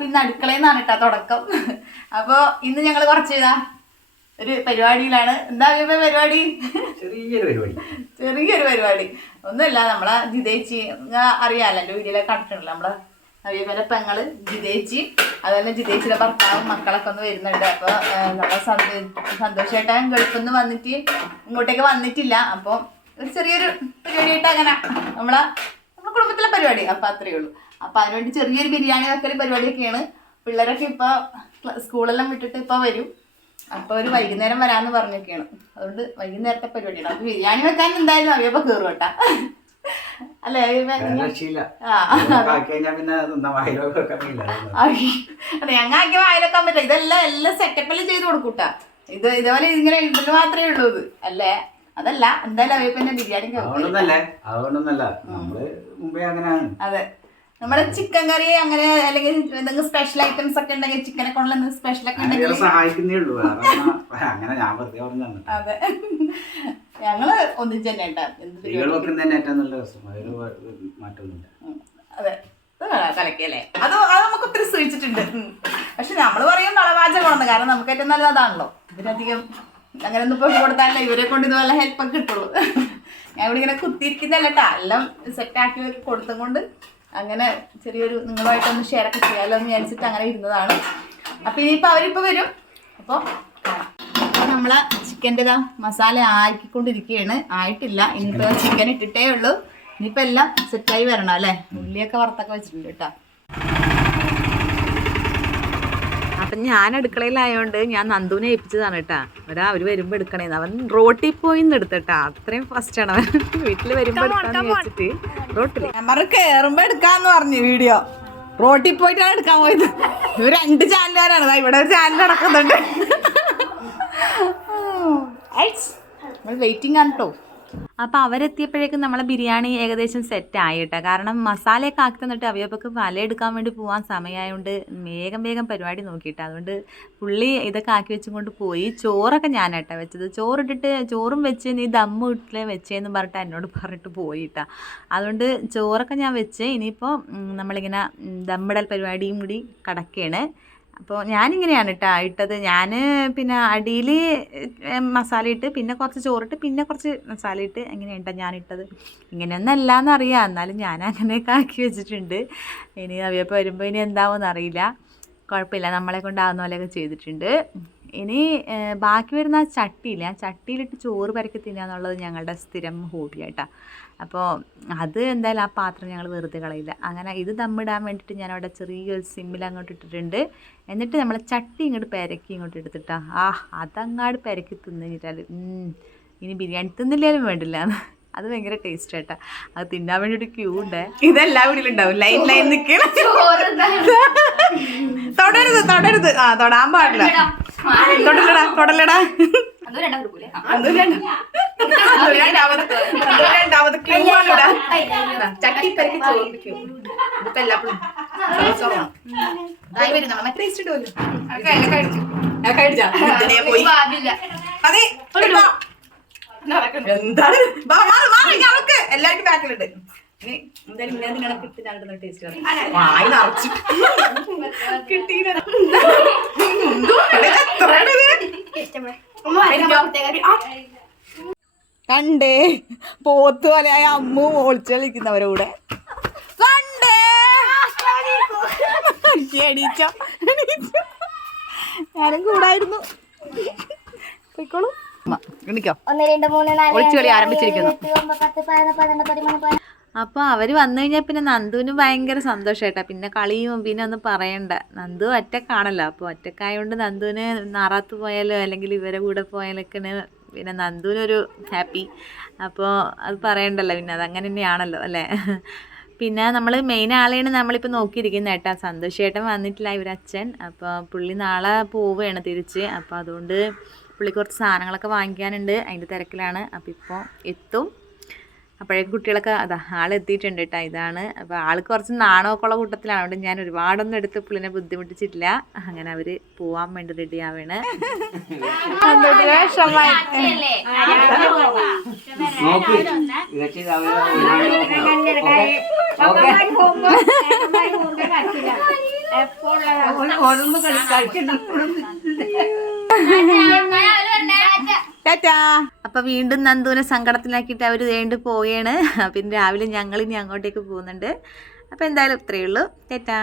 അപ്പൊ ഇന്ന് അടുക്കളയിൽ നിന്നാണ് കേട്ടോ തുടക്കം. അപ്പൊ ഇന്ന് ഞങ്ങൾ കുറച്ച് ഒരു പരിപാടിയിലാണ്. എന്താ പരിപാടി? ചെറിയൊരു പരിപാടി ഒന്നുമില്ല. നമ്മളെ ജിതേച്ചി അറിയാലോ, എൻ്റെ വീഡിയോയിലൊക്കെ കണ്ടിട്ടുണ്ടല്ലോ. നമ്മളെ നവീപന്റെ പെങ്ങള് ജിതേച്ചി, അതുപോലെ ജിതേച്ചിയുടെ ഭർത്താവും മക്കളൊക്കെ ഒന്ന് വരുന്നുണ്ട്. അപ്പൊ നമ്മളെ സന്തോഷേട്ടൻ ഗൾഫിൽ നിന്ന് വന്നിട്ട് ഇങ്ങോട്ടേക്ക് വന്നിട്ടില്ല. അപ്പൊ ഒരു ചെറിയൊരു പരിപാടിയായിട്ട് അങ്ങനെ നമ്മളെ കുടുംബത്തിലെ പരിപാടി. അപ്പൊ അത്രയേ ഉള്ളൂ. അപ്പൊ അതിനുവേണ്ടി ചെറിയൊരു ബിരിയാണി വെക്കൽ പരിപാടിയൊക്കെയാണ്. പിള്ളേരൊക്കെ ഇപ്പൊ സ്കൂളെല്ലാം വിട്ടിട്ട് ഇപ്പൊ വരും. അപ്പൊ ഒരു വൈകുന്നേരം വരാന്ന് പറഞ്ഞൊക്കെയാണ്. അതുകൊണ്ട് വൈകുന്നേരത്തെ പരിപാടിയാണ്. അപ്പൊ ബിരിയാണി വെക്കാൻ എന്തായാലും അറിയപ്പോ കയറും കേട്ടാ. അല്ലേ? ഞങ്ങൾ ആക്കിയ വായിലൊക്കാൻ പറ്റില്ല. എല്ലാം സെറ്റപ്പിൽ ചെയ്ത് കൊടുക്കൂട്ടാ. ഇതേപോലെ ഇങ്ങനെ ഇതിന് മാത്രമേ ഉള്ളൂ. ഇത് അല്ലേ? അതല്ല, എന്തായാലും അവയപ്പന്നെ ബിരിയാണി. അതെ, നമ്മുടെ ചിക്കൻ കറി അങ്ങനെ അല്ലെങ്കിൽ എന്തെങ്കിലും സ്പെഷ്യൽ ഐറ്റംസ് ഒക്കെ ഉണ്ടെങ്കിൽ ചിക്കനെ കൊണ്ടുള്ള സ്പെഷ്യൽ ഒക്കെ ഉണ്ടെങ്കിൽ അതെ, ഞങ്ങള് ഒന്നിച്ച് തന്നെ അതെ കലക്കിയല്ലേ. അത് നമുക്ക് ഒത്തിരി സൂചിച്ചിട്ടുണ്ട്. പക്ഷെ നമ്മള് പറയും നളവാചകമാണെന്ന്. കാരണം നമുക്ക് ഏറ്റവും നല്ലത് അതാണല്ലോ. ഇതിനധികം അങ്ങനെ ഒന്നും ഇപ്പൊ കൊടുത്താലേ ഇവരെ കൊണ്ട് ഇതുപോലെ ഹെൽപ്പൊക്കെ കിട്ടുള്ളൂ. ഞാൻ ഇവിടെ ഇങ്ങനെ കുത്തിയിരിക്കുന്നല്ലേട്ടാ, എല്ലാം സെറ്റാക്കി കൊടുത്തും കൊണ്ട് അങ്ങനെ ചെറിയൊരു നിങ്ങളുമായിട്ടൊന്ന് ഷെയർ ഒക്കെ ചെയ്യാമല്ലോ എന്ന് വിചാരിച്ചിട്ട് അങ്ങനെ ഇരുന്നതാണ്. അപ്പൊ ഇനിയിപ്പോ അവരിപ്പോ വരും. അപ്പോൾ നമ്മളെ ചിക്കൻ്റെതാ മസാല ആക്കിക്കൊണ്ടിരിക്കുകയാണ്. ആയിട്ടില്ല, ഇനിയിപ്പോൾ ചിക്കൻ ഇട്ടിട്ടേ ഉള്ളൂ. ഇനിയിപ്പോൾ എല്ലാം സെറ്റായി വരണം അല്ലേ. ഉള്ളിയൊക്കെ വറുത്തൊക്കെ വെച്ചിട്ടുണ്ട് കേട്ടോ. അപ്പം ഞാൻ അടുക്കളയിലായതുകൊണ്ട് ഞാൻ നന്ദുവിനെ ഏൽപ്പിച്ചതാണ് കേട്ടാ. അവർ വരുമ്പോൾ എടുക്കണേന്ന്. അവൻ റോട്ടിൽ പോയി എടുത്തട്ടാ. അത്രയും ഫസ്റ്റാണ് അവൻ. വീട്ടിൽ വരുമ്പോൾ എടുക്കാന്ന് വെച്ചിട്ട് റോട്ടിൽ കയറുമ്പോൾ എടുക്കാന്ന് പറഞ്ഞു. വീഡിയോ റോട്ടിൽ പോയിട്ടാണ് എടുക്കാൻ പോയത്. ഇവർ 2 ചാനലുകാരാണ്. ഇവിടെ ഒരു ചാനൽ നടക്കുന്നുണ്ട്. വെയിറ്റിംഗ് ആണ് കേട്ടോ. അപ്പോൾ അവരെത്തിയപ്പോഴേക്കും നമ്മളെ ബിരിയാണി ഏകദേശം സെറ്റായി കേട്ടോ. കാരണം മസാലയൊക്കെ ആക്കി തന്നിട്ട് അവയവർക്ക് വല എടുക്കാൻ വേണ്ടി പോകാൻ സമയമായതുകൊണ്ട് വേഗം പരിപാടി നോക്കിയിട്ട് അതുകൊണ്ട് പുള്ളി ഇതൊക്കെ ആക്കി വെച്ചും കൊണ്ട് പോയി. ചോറൊക്കെ ഞാനായിട്ടാ വെച്ചത്. ചോറിട്ടിട്ട് ചോറും വെച്ച് നീ ദമ്മ് ഇട്ടില്ലേ വെച്ചേന്ന് പറഞ്ഞിട്ട് എന്നോട് പറഞ്ഞിട്ട് പോയിട്ടാ. അതുകൊണ്ട് ചോറൊക്കെ ഞാൻ വെച്ച് ഇനിയിപ്പോൾ നമ്മളിങ്ങനെ ദമ്മിടൽ പരിപാടിയും കൂടി കടക്കുകയാണ്. അപ്പോൾ ഞാനിങ്ങനെയാണ് കേട്ടോ ഇട്ടത്. ഞാൻ പിന്നെ അടിയിൽ മസാല ഇട്ട് പിന്നെ കുറച്ച് ചോറിട്ട് പിന്നെ കുറച്ച് മസാല ഇട്ട് എങ്ങനെയാണ് ഞാനിട്ടത്. ഇങ്ങനെയൊന്നും അല്ലാന്നറിയാം, എന്നാലും ഞാൻ അങ്ങനെയൊക്കെ ആക്കി വെച്ചിട്ടുണ്ട്. ഇനി അവയപ്പോൾ വരുമ്പോൾ ഇനി എന്താവുമെന്ന് അറിയില്ല. കുഴപ്പമില്ല, നമ്മളെ കൊണ്ടാവുന്ന പോലെയൊക്കെ ചെയ്തിട്ടുണ്ട്. ഇനി ബാക്കി വരുന്ന ആ ചട്ടിയില്ല, ആ ചട്ടിയിലിട്ട് ചോറ് പരക്കി തിന്നുക എന്നുള്ളത് ഞങ്ങളുടെ സ്ഥിരം ഹോബിയായിട്ടാണ്. അപ്പോൾ അത് എന്തായാലും ആ പാത്രം ഞങ്ങൾ വെറുതെ കളയില്ല. അങ്ങനെ ഇത് ദമ്മിടാൻ വേണ്ടിയിട്ട് ഞാനവിടെ ചെറിയൊരു സിമ്മിൽ അങ്ങോട്ട് ഇട്ടിട്ടുണ്ട്. എന്നിട്ട് നമ്മൾ ചട്ടി ഇങ്ങോട്ട് പെരക്കി ഇങ്ങോട്ട് എടുത്തിട്ടാ അതങ്ങാട് പെരക്കി തിന്നിട്ടാൽ ഇനി ബിരിയാണി തിന്നില്ലാലും വേണ്ടില്ല. അത് ഭയങ്കര ടേസ്റ്റ് ആയിട്ടാ. അത് തിന്നാൻ വേണ്ടിയിട്ട് ക്യൂ ഉണ്ട്. ഇതെല്ലാം വീട്ടിലുണ്ടാവും. ലൈൻ നിൽക്കണം. തൊടരുത് തൊടാൻ പാടില്ല. തൊടലടാ രണ്ടാമത് ക്യൂ ആണ്. ചട്ടി പെരക്കി ചോദിക്കും. എന്താണ് എല്ലാവർക്കും ബാക്കിലുണ്ട്. എന്തായാലും ഇങ്ങനെ നിങ്ങളെ കിട്ടി ഞങ്ങളുടെ ടേസ്റ്റ് വായി നിറച്ചിട്ട് കിട്ടിയില്ല. കണ്ടേ പോത്ത് പോലെയായ അമ്മു ഒളിച്ചു കളിക്കുന്നവരൂടെ കണ്ടേ. എണീച്ചോ ഞാനും കൂടായിരുന്നു. പോയിക്കോളൂ. ഒളിച്ചുകളി ആരംഭിച്ചിരിക്കുന്നു. അപ്പോൾ അവർ വന്നു കഴിഞ്ഞാൽ പിന്നെ നന്ദുവിന് ഭയങ്കര സന്തോഷമായിട്ടാണ്. പിന്നെ കളിയും പിന്നെ ഒന്നും പറയണ്ട. നന്ദു ഒറ്റക്കാണല്ലോ. അപ്പോൾ ഒറ്റക്കായതുകൊണ്ട് നന്ദുവിന് നാറാത്ത് പോയാലോ അല്ലെങ്കിൽ ഇവരെ കൂടെ പോയാലൊക്കെയാണ് പിന്നെ നന്ദുവിനൊരു ഹാപ്പി. അപ്പോൾ അത് പറയണ്ടല്ലോ, പിന്നെ അതങ്ങനെ തന്നെയാണല്ലോ അല്ലേ. പിന്നെ നമ്മൾ മെയിൻ ആളെയാണ് നമ്മളിപ്പോൾ നോക്കിയിരിക്കുന്നത് കേട്ടോ. സന്തോഷേട്ടൻ വന്നിട്ടില്ല, ഇവരച്ഛൻ. അപ്പോൾ പുള്ളി നാളെ പോവുകയാണ് തിരിച്ച്. അപ്പോൾ അതുകൊണ്ട് പുള്ളി കുറച്ച് സാധനങ്ങളൊക്കെ വാങ്ങിക്കാനുണ്ട്, അതിൻ്റെ തിരക്കിലാണ്. അപ്പോൾ ഇപ്പോൾ എത്തും. അപ്പോഴേക്കും കുട്ടികളൊക്കെ ആളെത്തിയിട്ടുണ്ട് കേട്ടോ. ഇതാണ്. അപ്പോൾ ആൾക്ക് കുറച്ച് നാണമൊക്കെ ഉള്ള കൂട്ടത്തിലാണ്. അതുകൊണ്ട് ഞാൻ ഒരുപാടൊന്നും എടുത്ത് പുള്ളിനെ ബുദ്ധിമുട്ടിച്ചിട്ടില്ല. അങ്ങനെ അവർ പോവാൻ വേണ്ടി റെഡി ആവാണ്. ഓരോന്ന് കളിക്കണം. ടാറ്റാ. അപ്പൊ വീണ്ടും നന്ദുവിനെ സങ്കടത്തിലാക്കിയിട്ട് അവര് വേണ്ടി പോയാണ്. പിന്നെ രാവിലെ ഞങ്ങൾ ഇനി അങ്ങോട്ടേക്ക് പോകുന്നുണ്ട്. അപ്പൊ എന്തായാലും ഇത്രയേ ഉള്ളൂ. ടാറ്റാ.